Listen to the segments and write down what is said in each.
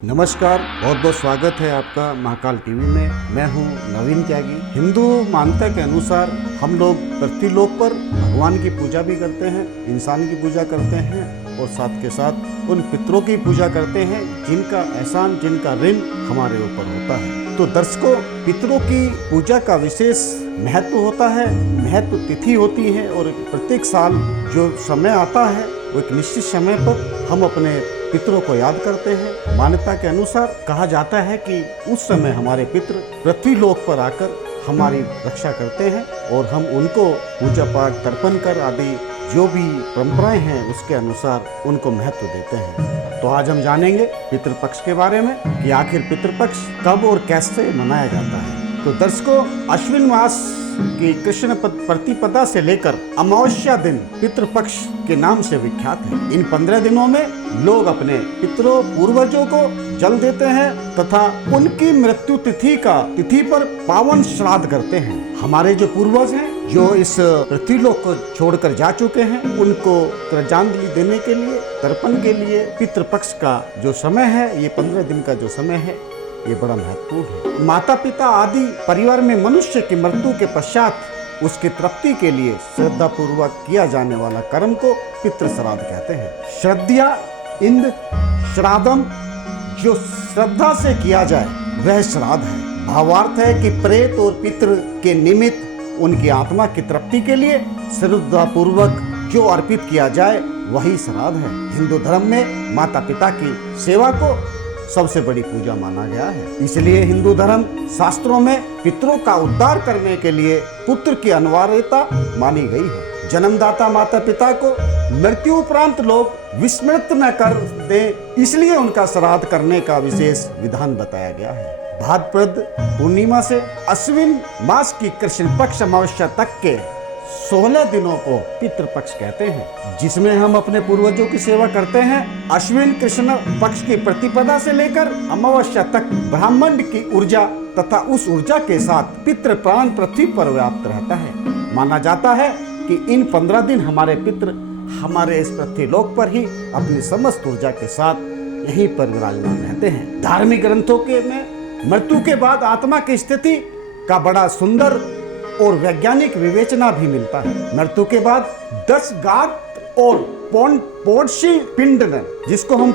नमस्कार, बहुत बहुत स्वागत है आपका महाकाल टीवी में। मैं हूं नवीन त्यागी। हिंदू मान्यता के अनुसार हम लोग पृथ्वीलोक पर भगवान की पूजा भी करते हैं, इंसान की पूजा करते हैं और साथ के साथ उन पितरों की पूजा करते हैं जिनका एहसान, जिनका ऋण हमारे ऊपर होता है। तो दर्शकों, पितरों की पूजा का विशेष महत्व होता है, महत्व तिथि होती है और प्रत्येक साल जो समय आता है वो एक निश्चित समय पर हम अपने पितरों को याद करते हैं। मान्यता के अनुसार कहा जाता है कि उस समय हमारे पितृ पृथ्वी लोक पर आकर हमारी रक्षा करते हैं और हम उनको पूजा पाठ, तर्पण कर आदि जो भी परंपराएं हैं उसके अनुसार उनको महत्व देते हैं। तो आज हम जानेंगे पितृपक्ष के बारे में कि आखिर पितृपक्ष कब और कैसे मनाया जाता है। तो दर्शकों, अश्विन मास की कृष्ण प्रतिपदा से लेकर अमावस्या दिन पितृपक्ष के नाम से विख्यात है। इन 15 दिनों में लोग अपने पितरों, पूर्वजों को जल देते हैं तथा उनकी मृत्यु तिथि पर पावन श्राद्ध करते हैं। हमारे जो पूर्वज हैं, जो इस पृथ्वीलोक को छोड़कर जा चुके हैं, उनको श्रद्धांजलि देने के लिए, तर्पण के लिए पितृपक्ष का जो समय है, ये 15 दिन का जो समय है, ये बड़ा महत्वपूर्ण है। माता पिता आदि परिवार में मनुष्य की मृत्यु के पश्चात उसकी तृप्ति के लिए श्रद्धा पूर्वक किया जाने वाला कर्म को पितृ श्राद्ध कहते हैं। श्रद्धा इंद्र श्राद्धम, जो श्रद्धा से किया जाए वह श्राद्ध है। भावार्थ है कि प्रेत और पितृ के निमित्त उनकी आत्मा की तृप्ति के लिए श्रद्धा पूर्वक जो अर्पित किया जाए वही श्राद्ध है। हिंदू धर्म में माता पिता की सेवा को सबसे बड़ी पूजा माना गया है। इसलिए हिंदू धर्म शास्त्रों में पितरों का उद्धार करने के लिए पुत्र की अनिवार्यता मानी गई है। जन्मदाता माता पिता को मृत्यु उपरांत लोग विस्मृत न कर दे, इसलिए उनका श्राद्ध करने का विशेष विधान बताया गया है। भाद्रपद पूर्णिमा से अश्विन मास की कृष्ण पक्ष अमावस्या तक के 16 दिनों को पितृपक्ष कहते हैं, जिसमें हम अपने पूर्वजों की सेवा करते हैं। अश्विन कृष्ण पक्ष की प्रतिपदा से लेकर अमावस्या तक ब्रह्मांड की ऊर्जा तथा उस ऊर्जा के साथ पितृ प्राण पृथ्वी पर व्याप्त रहता है। माना जाता है कि इन 15 दिन हमारे पितृ हमारे इस पृथ्वी लोक पर ही अपनी समस्त ऊर्जा के साथ यहीं पर विराजमान रहते हैं। धार्मिक ग्रंथों के में मृत्यु के बाद आत्मा की स्थिति का बड़ा सुंदर और वैज्ञानिक विवेचना भी मिलता है। मृत्यु के बाद 10 गात और पोडशी पिंडदान, जिसको हम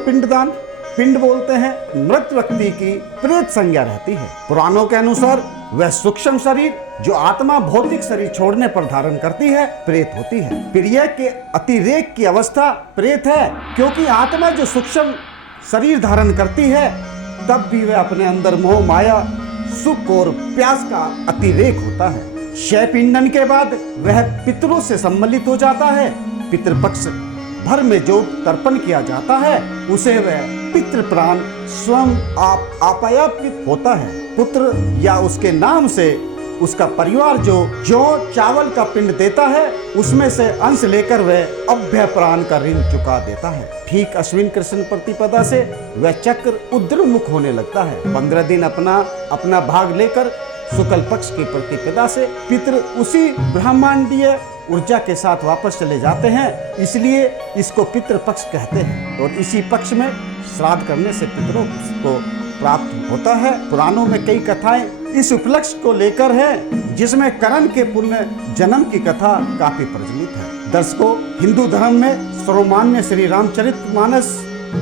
पिंड बोलते हैं, मृत व्यक्ति की प्रेत संज्ञा रहती है। पुराणों के अनुसार वह सूक्ष्म शरीर जो आत्मा भौतिक शरीर छोड़ने पर धारण करती है, प्रेत होती है। प्रिय के अतिरेक की अवस्था प्रेत है, क्योंकि आत्मा जो सूक्ष्म शरीर धारण करती है तब भी वह अपने अंदर मोह, माया, सुख और प्यास का अतिरेक होता है। क्षय पिंडन के बाद वह पितरों से सम्मिलित हो जाता है। पितृपक्ष भर में जो तर्पण किया जाता है उसे वह पितृ प्राण स्वयं आपायापित होता है। पुत्र या उसके नाम से उसका परिवार जो चावल का पिंड देता है उसमें से अंश लेकर वह अभ्य प्राण का ऋण चुका देता है। ठीक अश्विन कृष्ण प्रतिपदा से वह चक्र उद्रमुख होने लगता है। 15 दिन अपना भाग लेकर शुक्ल पक्ष की प्रतिपदा से पितृ उसी ब्रह्मांडीय ऊर्जा के साथ वापस चले जाते हैं, इसलिए इसको पितृपक्ष कहते हैं। और इसी पक्ष में श्राद्ध करने से पितरों को प्राप्त होता है। पुराणों में कई कथाएं इस उपलक्ष्य को लेकर है, जिसमें कर्ण के पुण्य जन्म की कथा काफी प्रचलित है। दर्शकों, हिंदू धर्म में सर्वमान्य श्री रामचरितमानस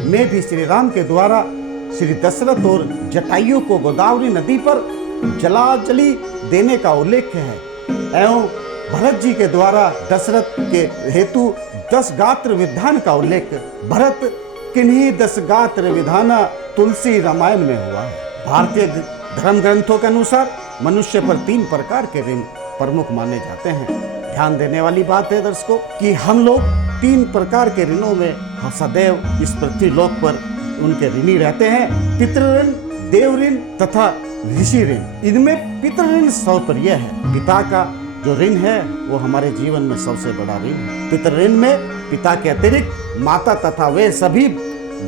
में भी श्री राम के द्वारा श्री दशरथ और जटायु को गोदावरी नदी पर जलांजलि देने का उल्लेख है एवं भरत जी के द्वारा दशरथ के हेतु 10 गात्र विधान का उल्लेख भरत किन्हीं 10 गात्र विधाना तुलसी रामायण में हुआ है। भारतीय धर्म ग्रंथों के अनुसार मनुष्य पर 3 प्रकार के ऋण प्रमुख माने जाते हैं। ध्यान देने वाली बात है दर्शकों कि हम लोग 3 प्रकार के ऋणों में सदैव इस पृथ्वी लोक पर उनके ऋणी रहते हैं। पितृ ऋण, देव ऋण तथा ऋषि ऋण। इनमें पितृ ऋण सर्वप्रिय है। पिता का जो ऋण है वो हमारे जीवन में सबसे बड़ा ऋण है। पितृ ऋण में पिता के अतिरिक्त माता तथा वे सभी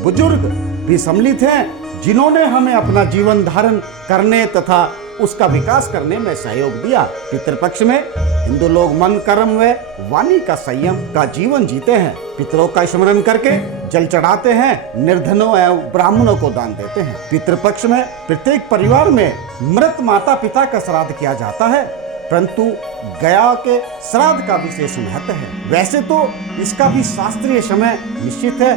बुजुर्ग भी सम्मिलित हैं, जिन्होंने हमें अपना जीवन धारण करने तथा उसका विकास करने में सहयोग दिया। पितृपक्ष में हिंदू लोग मन, कर्म व वाणी का संयम का जीवन जीते हैं। पितरों का स्मरण करके जल चढ़ाते हैं, निर्धनों एवं ब्राह्मणों को दान देते हैं। पितृपक्ष में प्रत्येक परिवार में मृत माता पिता का श्राद्ध किया जाता है, परंतु गया के श्राद्ध का विशेष महत्व है। वैसे तो इसका भी शास्त्रीय समय निश्चित है,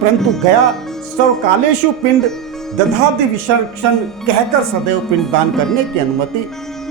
परंतु गया सर्वकालेषु पिंड दधाति विसर्जन कहकर सदैव पिंड दान करने की अनुमति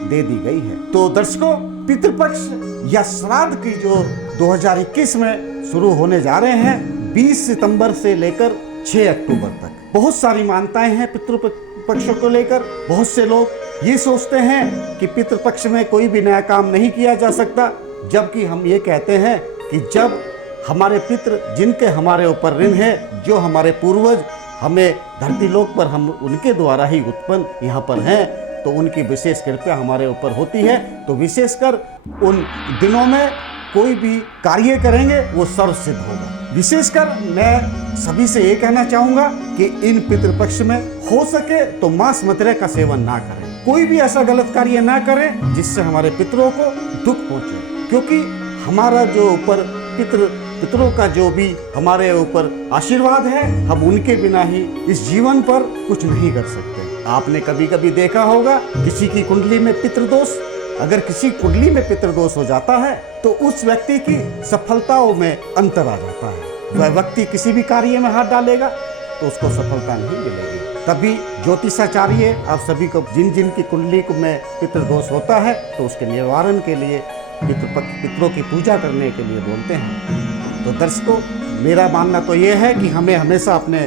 दे दी गई है। तो दर्शकों, पितृपक्ष या श्राद्ध की जो 2021 में शुरू होने जा रहे हैं, 20 सितंबर से लेकर 6 अक्टूबर तक बहुत सारी मान्यताएं हैं पितृपक्षों को लेकर। बहुत से लोग ये सोचते हैं कि पितृपक्ष में कोई भी नया काम नहीं किया जा सकता, जबकि हम ये कहते हैं कि जब हमारे पितृ जिनके हमारे ऊपर ऋण है, जो हमारे पूर्वज हमें धरती लोक पर हम उनके द्वारा ही उत्पन्न यहाँ पर हैं, तो उनकी विशेष कृपा हमारे ऊपर होती है। तो विशेषकर उन दिनों में कोई भी कार्य करेंगे वो सर्व सिद्ध होगा। विशेषकर मैं सभी से ये कहना चाहूँगा कि इन पितृपक्ष में हो सके तो मांस मदिरा का सेवन ना करें। कोई भी ऐसा गलत कार्य ना करें जिससे हमारे पितरों को दुख पहुँचे, क्योंकि हमारा जो ऊपर पितरों का जो भी हमारे ऊपर आशीर्वाद है, हम उनके बिना ही इस जीवन पर कुछ नहीं कर सकते। आपने कभी कभी देखा होगा किसी की कुंडली में पितृदोष, अगर किसी कुंडली में पितृदोष हो जाता है तो उस व्यक्ति की सफलताओं में अंतर आ जाता है। वह व्यक्ति किसी भी कार्य में हाथ डालेगा तो उसको सफलता नहीं मिलेगी। तभी ज्योतिषाचार्य आप सभी को जिन की कुंडली में पितृदोष होता है तो उसके निवारण के लिए पितरों की पूजा करने के लिए बोलते हैं। तो दर्शकों, मेरा मानना तो ये है कि हमें हमेशा अपने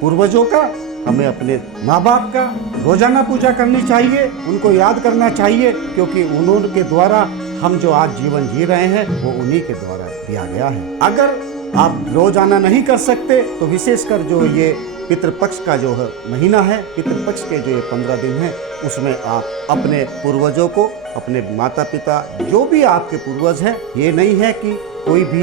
पूर्वजों का, हमें अपने माँ बाप का रोजाना पूजा करनी चाहिए, उनको याद करना चाहिए, क्योंकि उन्होंने द्वारा हम जो आज जीवन जी रहे हैं वो उन्हीं के द्वारा दिया गया है। अगर आप रोजाना नहीं कर सकते तो विशेषकर जो ये पितृपक्ष का जो है महीना है, पितृपक्ष के जो ये 15 दिन हैं, उसमें आप अपने पूर्वजों को, अपने माता पिता जो भी आपके पूर्वज हैं, ये नहीं है कि कोई भी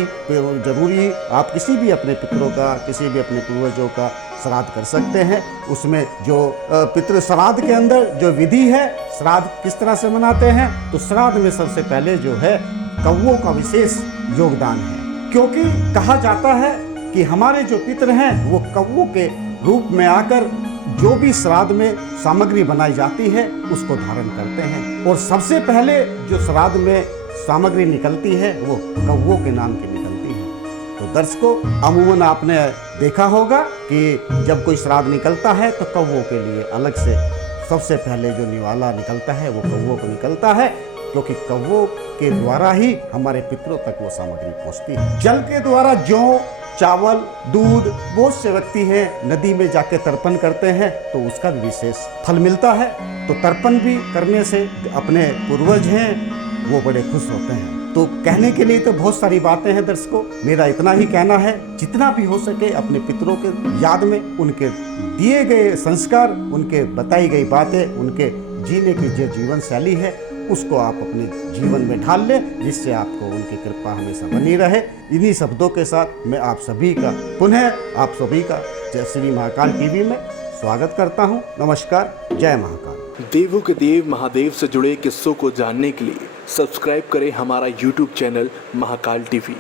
जरूरी आप किसी भी अपने पितरों का, किसी भी अपने पूर्वजों का श्राद्ध कर सकते हैं। उसमें जो पितृ श्राद्ध के अंदर जो विधि है, श्राद्ध किस तरह से मनाते हैं, तो श्राद्ध में सबसे पहले जो है कौवों का विशेष योगदान है, क्योंकि कहा जाता है कि हमारे जो पितृ हैं वो कौवों के रूप में आकर जो भी श्राद्ध में सामग्री बनाई जाती है उसको धारण करते हैं, और सबसे पहले जो श्राद्ध में सामग्री निकलती है वो कौवों के नाम की निकलती है। तो दर्शकों, अमूमन आपने देखा होगा कि जब कोई श्राद्ध निकलता है तो कौवों के लिए अलग से सबसे पहले जो निवाला निकलता है वो कौवों को निकलता है, क्योंकि कौवों के द्वारा ही हमारे पितरों तक वो सामग्री पहुँचती है। जल के द्वारा जौ, चावल, दूध, बहुत से व्यक्ति हैं नदी में जाके तर्पण करते हैं तो उसका भी विशेष फल मिलता है। तो तर्पण भी करने से अपने पूर्वज हैं वो बड़े खुश होते हैं। तो कहने के लिए तो बहुत सारी बातें हैं दर्शकों, मेरा इतना ही कहना है, जितना भी हो सके अपने पितरों के याद में उनके दिए गए संस्कार, उनके बताई गई बातें, उनके जीने की जो जीवन शैली है उसको आप अपने जीवन में ढाल लें, जिससे आपको उनकी कृपा हमेशा बनी रहे। इन्हीं शब्दों के साथ मैं आप सभी का पुनः आप सभी का जय श्री महाकाल टीवी में स्वागत करता हूं। नमस्कार, जय महाकाल। देवों के देव महादेव से जुड़े किस्सों को जानने के लिए सब्सक्राइब करें हमारा YouTube चैनल महाकाल टीवी।